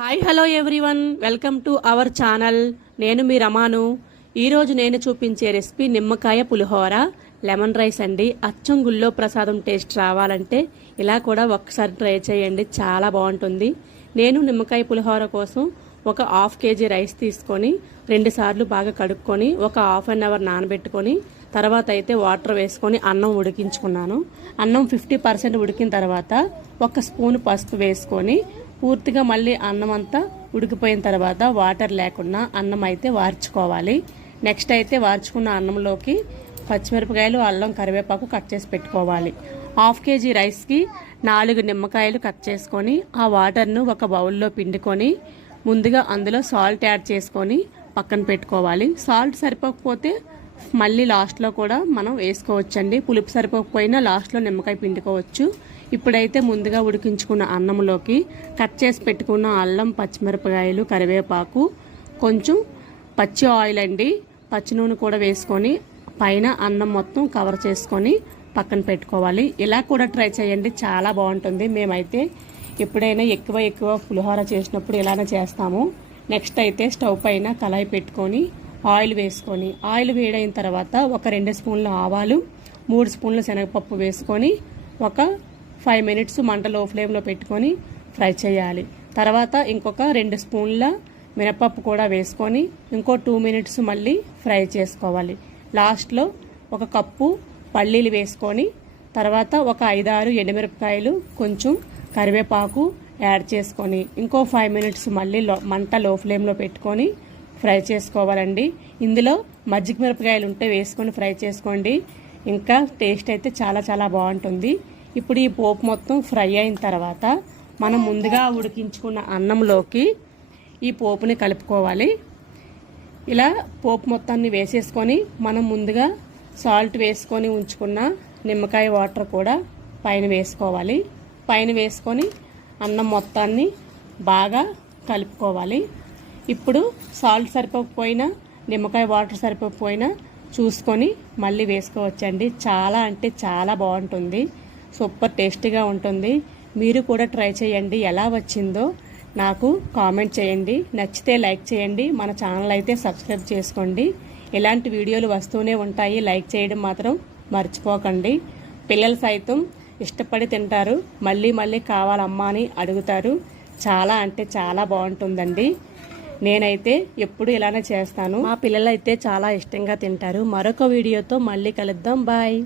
Hi hello everyone, welcome to our channel. నేను మీ రమాను. ఈరోజు నేను చూపించే రెసిపీ నిమ్మకాయ పులిహోర లెమన్ రైస్ అండి. అచ్చం గుళ్ళో ప్రసాదం టేస్ట్ రావాలంటే ఇలా కూడా ఒక్కసారి ట్రై చేయండి, చాలా బాగుంటుంది. నేను నిమ్మకాయ పులిహోర కోసం ఒక హాఫ్ కేజీ రైస్ తీసుకొని 2 సార్లు బాగా కడుక్కొని ఒక హాఫ్ అన్ అవర్ నానబెట్టుకొని తర్వాత అయితే వాటర్ వేసుకొని అన్నం ఉడికించుకున్నాను. అన్నం 50% ఉడికిన తర్వాత 1 స్పూన్ పసుపు వేసుకొని పూర్తిగా మళ్ళీ అన్నం అంతా ఉడికిపోయిన తర్వాత వాటర్ లేకుండా అన్నం అయితే వార్చుకోవాలి. నెక్స్ట్ అయితే వార్చుకున్న అన్నంలోకి పచ్చిమిరపకాయలు, అల్లం, కరివేపాకు కట్ చేసి పెట్టుకోవాలి. హాఫ్ కేజీ రైస్కి 4 నిమ్మకాయలు కట్ చేసుకొని ఆ వాటర్ను ఒక బౌల్లో పిండుకొని ముందుగా అందులో సాల్ట్ యాడ్ చేసుకొని పక్కన పెట్టుకోవాలి. సాల్ట్ సరిపోకపోతే మళ్ళీ లాస్ట్లో కూడా మనం వేసుకోవచ్చండి. పులుపు సరిపోకపోయినా లాస్ట్లో నిమ్మకాయ పిండుకోవచ్చు. ఇప్పుడైతే ముందుగా ఉడికించుకున్న అన్నంలోకి కట్ చేసి పెట్టుకున్న అల్లం, పచ్చిమిరపకాయలు, కరివేపాకు, కొంచెం పచ్చి ఆయిల్ అండి, పచ్చి నూనె కూడా వేసుకొని పైన అన్నం మొత్తం కవర్ చేసుకొని పక్కన పెట్టుకోవాలి. ఇలా కూడా ట్రై చేయండి, చాలా బాగుంటుంది. మేమైతే ఎప్పుడైనా ఎక్కువ పులిహోర చేసినప్పుడు ఇలానే చేస్తాము. నెక్స్ట్ అయితే స్టవ్ పైన కళాయి పెట్టుకొని ఆయిల్ వేసుకొని ఆయిల్ వేడైన తర్వాత ఒక 2 స్పూన్ల ఆవాలు, 3 స్పూన్ల శనగపప్పు వేసుకొని ఒక 5 మినిట్స్ మంట లో ఫ్లేమ్లో పెట్టుకొని ఫ్రై చేయాలి. తర్వాత ఇంకొక 2 స్పూన్ల మినపప్పు కూడా వేసుకొని ఇంకో 2 మినిట్స్ మళ్ళీ ఫ్రై చేసుకోవాలి. లాస్ట్లో 1 కప్పు పల్లీలు వేసుకొని తర్వాత ఒక 5-6 ఎండుమిరపకాయలు, కొంచెం కరివేపాకు యాడ్ చేసుకొని ఇంకో 5 మినిట్స్ మళ్ళీ మంట లో ఫ్లేమ్లో పెట్టుకొని ఫ్రై చేసుకోవాలండి. ఇందులో మజ్జిగ మిరపకాయలు ఉంటే వేసుకొని ఫ్రై చేసుకోండి, ఇంకా టేస్ట్ అయితే చాలా బాగుంటుంది. ఇప్పుడు ఈ పోపు మొత్తం ఫ్రై అయిన తర్వాత మనం ముందుగా ఉడికించుకున్న అన్నంలోకి ఈ పోపుని కలుపుకోవాలి. ఇలా పోపు మొత్తాన్ని వేసేసుకొని మనం ముందుగా సాల్ట్ వేసుకొని ఉంచుకున్న నిమ్మకాయ వాటర్ కూడా పైన వేసుకోవాలి. పైన వేసుకొని అన్నం మొత్తాన్ని బాగా కలుపుకోవాలి. ఇప్పుడు సాల్ట్ సరిపోకపోయినా, నిమ్మకాయ వాటర్ సరిపోకపోయినా చూసుకొని మళ్ళీ వేసుకోవచ్చండి. చాలా అంటే చాలా బాగుంటుంది, సూపర్ టేస్టీగా ఉంటుంది. మీరు కూడా ట్రై చేయండి, ఎలా వచ్చిందో నాకు కామెంట్ చేయండి. నచ్చితే లైక్ చేయండి, మన ఛానల్ అయితే సబ్స్క్రైబ్ చేసుకోండి. ఇలాంటి వీడియోలు వస్తూనే ఉంటాయి, లైక్ చేయడం మాత్రం మర్చిపోకండి. పిల్లలు సైతం ఇష్టపడి తింటారు, మళ్ళీ కావాలమ్మా అని అడుగుతారు. చాలా అంటే చాలా బాగుంటుందండి. నేనైతే ఎప్పుడు ఇలానే చేస్తాను, మా పిల్లలు అయితే చాలా ఇష్టంగా తింటారు. మరొక వీడియోతో మళ్ళీ కలుద్దాం. బాయ్.